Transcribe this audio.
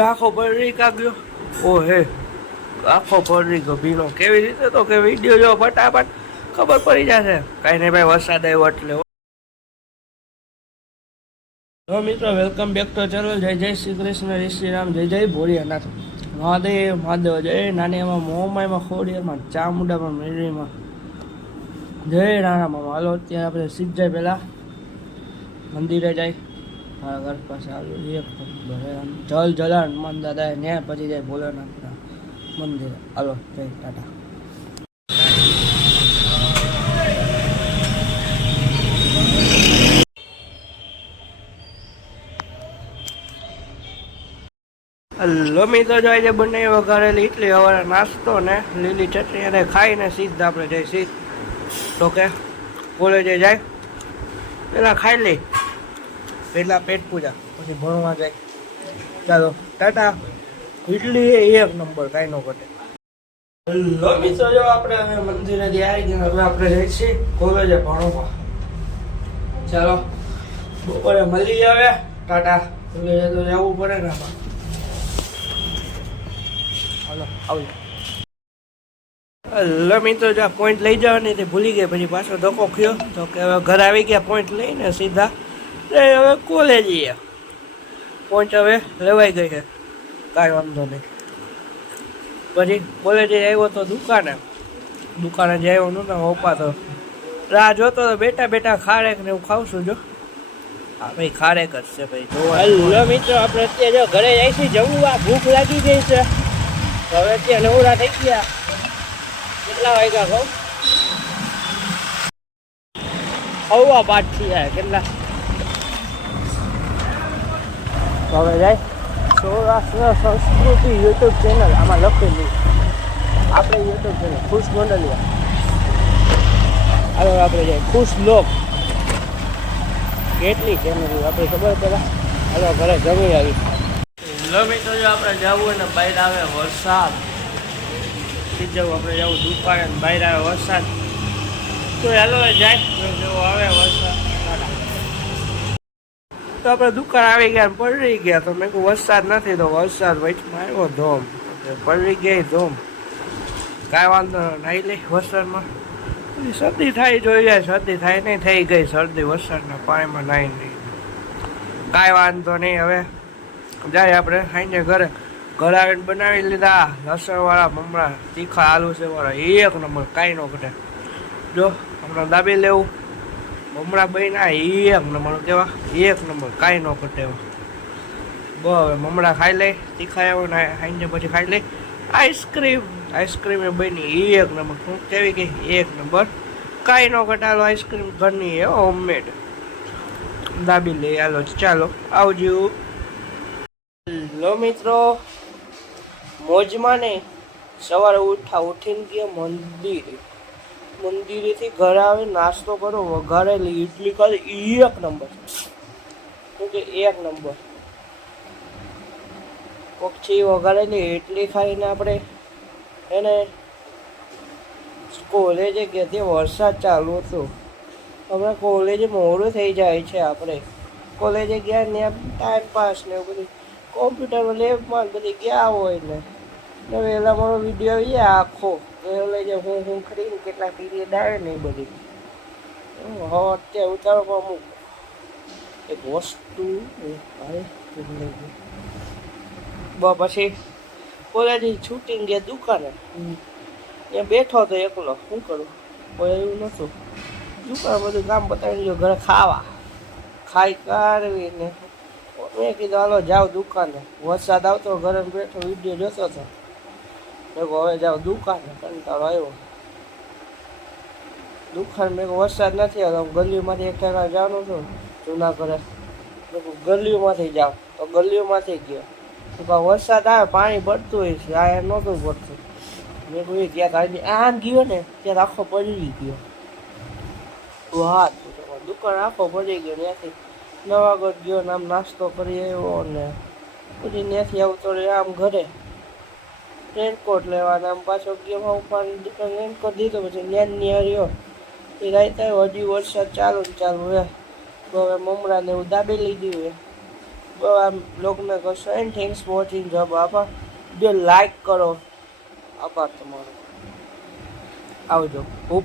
આખો ભરી કાગ્યો ઓ હે આખો ભરી ગયો ભીનો કેવી રીતે તો કે વિડીયો જો ફટાફટ ખબર પડી જશે કાંઈ નહીં ભાઈ વરસાદ આવ્યો એટલે તો મિત્રો વેલકમ બેક ટુ ચેનલ જય જય શ્રી કૃષ્ણ જય શ્રી રામ જય જય ભોળિયાનાથ મહાદેવ મહાદેવ જય નાનીમાં મોમાઈમાં ખોડિયામાં ચામુંડામાં મેળવીમાં જય રાણામાં હાલો અત્યારે આપણે સીધ જાય પહેલાં મંદિરે જાય મારા ઘર પાસે આવ્યું એક જલ જલાન હનુમાન દાદા ને પછી જાય ભોલેનાથના મંદિરે હાલો જય ટાટા હલો મિત્રો જો આજે બંને વઘારેલી ઇડલી સવારે નાસ્તો ને લીલી ચટણી અને ખાઈને સીધા આપણે જઈ સીધ તો કે કોલેજે જાય પેલા ખાઈ લઈ પેલા પેટ પૂજા પછી ભણવા જાય ચાલો ટાટા ઇડલી એક નંબર કાંઈ ન ઘટે હલો મિત્રો જો આપણે હવે મંદિરે આવી ગયા હવે આપણે જઈ છીએ કોલેજે ભણવા ચાલો બપોરે મળી આવે ટાટા કોલેજે તો જવું પડે ને હાલો આવી હલો મિત્રો જો પોઈન્ટ લઈ જવાની તે ભૂલી ગઈ પછી પાછો ધક્કો ખયો તો કે હવે ઘર આવી ગયા પોઈન્ટ લઈને સીધા હવે કોલેજ પોઈન્ટ હવે લેવાઈ ગઈ છે કાંઈ વાંધો નહીં પછી કોલેજે આવ્યો તો દુકાને જે આવ્યો નહોતો પપ્પા તો રાહ જોતો તો બેટા બેટા ખારેક ને હું ખાઉં છું જો હા ભાઈ ખારેક જ છે ભાઈ હલો મિત્રો આપણે અત્યારે જો ઘરે જઈશું જમવા ભૂખ લાગી ગઈ છે હવે અત્યારે નવરા થઈ ગયા કેટલા વાગ્યા કહું હવા પાઠથી જાય કેટલા હવે જાય સૌરાષ્ટ્ર સંસ્કૃતિ યુટ્યુબ ચેનલ આમાં લખેલું આપણે યુટ્યુબ ચેનલ ખુશ મંડલિયા હવે આપણે જાય ખુશ લોક કેટલી ચેનલ આપણે ખબર પેલા હવે ઘરે જમી આવી મિત્રો જો આપણે જવું ને બહાર આવે વરસાદ જવું આપણે જવું દુકાને બહાર આવે વરસાદ તો હેલો જાય જો આવે વરસાદ તો આપણે દુકાન આવી ગયા પડી ગયા તો મેં કહું વરસાદ નથી તો વરસાદ વચમાં આવ્યો ધોમ પડી ગઈ ધોમ કાંઈ વાંધો નાહી લે વરસાદમાં શરદી થાય જોઈ જાય શરદી થાય નહીં થઈ ગઈ શરદી વરસાદના પાણીમાં નાહી નહીં કાંઈ વાંધો નહીં હવે જાય આપણે ખાઈને ઘરે આવીને બનાવી લીધા લસણવાળા મમરા તીખા આલુ છે વાળા એક નંબર કાંઈ ન ઘટે જો હમણાં દાબી લેવું મમરા બન્યા એક નંબર કેવા એક નંબર કાંઈ ન ઘટે બહુ હવે મમરા ખાઈ લે તીખા એવો ને ખાઈને પછી ખાઈ લે આઈસ્ક્રીમ એ બની એક નંબર શું કેવી ગઈ એક નંબર કાંઈ ન ઘટાલો આઈસ્ક્રીમ ઘરની એ હોમમેડ દાબી લે હાલો ચાલો આવજો લો મિત્રો મોજમાં ને સવારે ઉઠીને ગયા મંદિરેથી ઘરે આવે નાસ્તો કરો વઘારેલી ઇડલી કરી એક નંબર શું કે એક નંબર પછી વઘારેલી ઇડલી ખાઈને આપણે એને કોલેજે ગયા ત્યાં વરસાદ ચાલુ હતો હમણાં કોલેજે મોડું થઈ જાય છે આપણે કોલેજે ગયા ને ટાઈમ પાસ ને એવું બધું કોમ્પ્યુટર લેબમાં બધી ગયા હોય ને વહેલા મારો વિડીયો આવી જાય આખો તો એ લઈ જાય હું ખરીને કેટલા પીરિયડ આવે ને એ બધી હવે અત્યારે ઉતારવામાં અમુક એક વસ્તુ પછી કોલેજ છૂટીને ગયા દુકાને ત્યાં બેઠો તો એકલો શું કરું કોઈ એવું નહોતું દુકાન બધું કામ બતાવી ગયો ઘરે ખાઈ કાઢવી ને મેં કીધું હાલો જાઓ દુકાને વરસાદ આવતો ઘરે બેઠો વિડીયો જોતો હતો મેં કહું હવે જાઓ દુકાને કંટાળો આવ્યો દુકાન મેં કહું વરસાદ નથી આવતો ગલીમાંથી એક ઠેકાણે જવાનું છું જૂના ઘરે મેં કહું ગલીઓમાંથી જાઓ તો ગલીઓમાંથી ગયો તો વરસાદ આવે પાણી પડતું હોય છે આ નહોતું પડતું મેં કહ્યું ત્યાં આમ ગયો ને ત્યાં આખો પડી ગયો હા દુકાન આખો પડી ગયો ત્યાંથી નવાગઢ ગયો ને આમ નાસ્તો કરી આવ્યો ને પછી ત્યાંથી આવતો આમ ઘરે રેનકોટ લેવાના આમ પાછો ગયો દુકાન રેનકોટ દીધો પછી જ્ઞાનની હાર્યો એ રાત આવ્યો હજી વરસાદ ચાલુ હે તો હવે મમરા ને એવું દાબી લીધી હોય આમ બ્લોગને કરશો એન્ડ થેન્ક્સ ફોર વોચિંગ. જબ આભાર. વિડીયો લાઈક કરો. આભાર તમારો. આવજો. ખૂબ